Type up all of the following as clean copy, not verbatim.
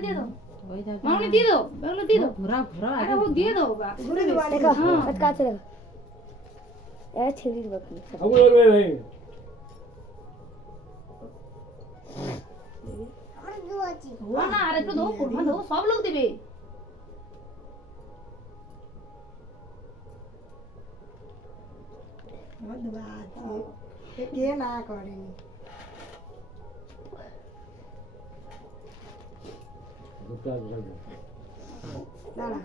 দিয়ে দাও ওই দেখো মামনি দিয়ে দাও বেগুলো দিয়ে দাও ঘোরা ঘোরা আরে ও দিয়ে দাও বা ঘুরে দেবো देखो हाँ। बस काचे देखो यार छिड़ी दो खाली अब ले ले ले না না আর একটু দাও কোরমা দাও সব লোক দিবে কে না করেনি गुप्ता गुप्ता দাঁড়া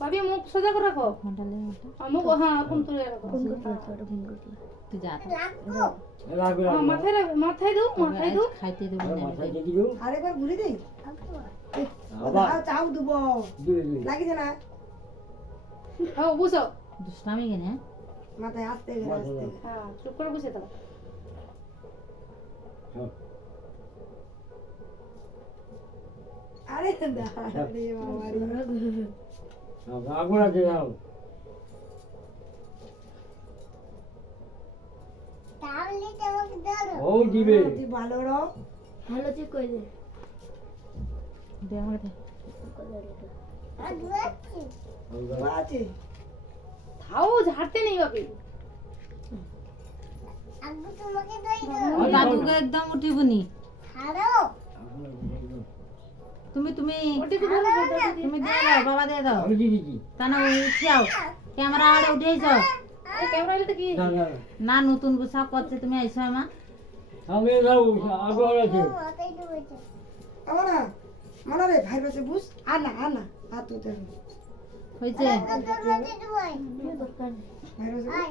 ভাবি মুখ সোজা করে রাখো ফোনটা লে মোটা আর মুখ হ্যাঁ ফোন তুলে রাখো फोन कर दिया थोड़ा फोन कर दिया তুই যা তো। लागो হ্যাঁ মাথায় রাখো মাথায় দাও মাথায় দাও খাইতে দেবো না माथा के दियो আরেকবার ঘুরে দেই आबा চাউ দেবো दियो दियो লাগিছে না ও বুঝো দুষ্টামি কেনে মাথায় আসতে গেলে আসতে হ্যাঁ চুপ করে বসে দাও আরে দাঁড়া রে বাবা রে अब आगुरा के जाओ ओ दिबे তুই ভালো রও हेलो जी कोई दे দে আমার দে আছে খাও ঝাড়তে নেই ভাবি ও দাদুকে একদম উঠিবনি তুমি তুমি ওটা কি ভালো তুমি দিয়ে দাও বাবা দিয়ে দাও আমি দিদি কি তা না উঠিয়াও ক্যামেরা আড়ে উঠেই যাও ক্যামেরা এটা কি না না না নতুন পোশাক করছে তুমি আইসো মা আমি যাও আগুরা আছে আমার না মনে রে ভাই বসে বুঝ আনা আনা হাত উঠে হয়েছে ভাই বসে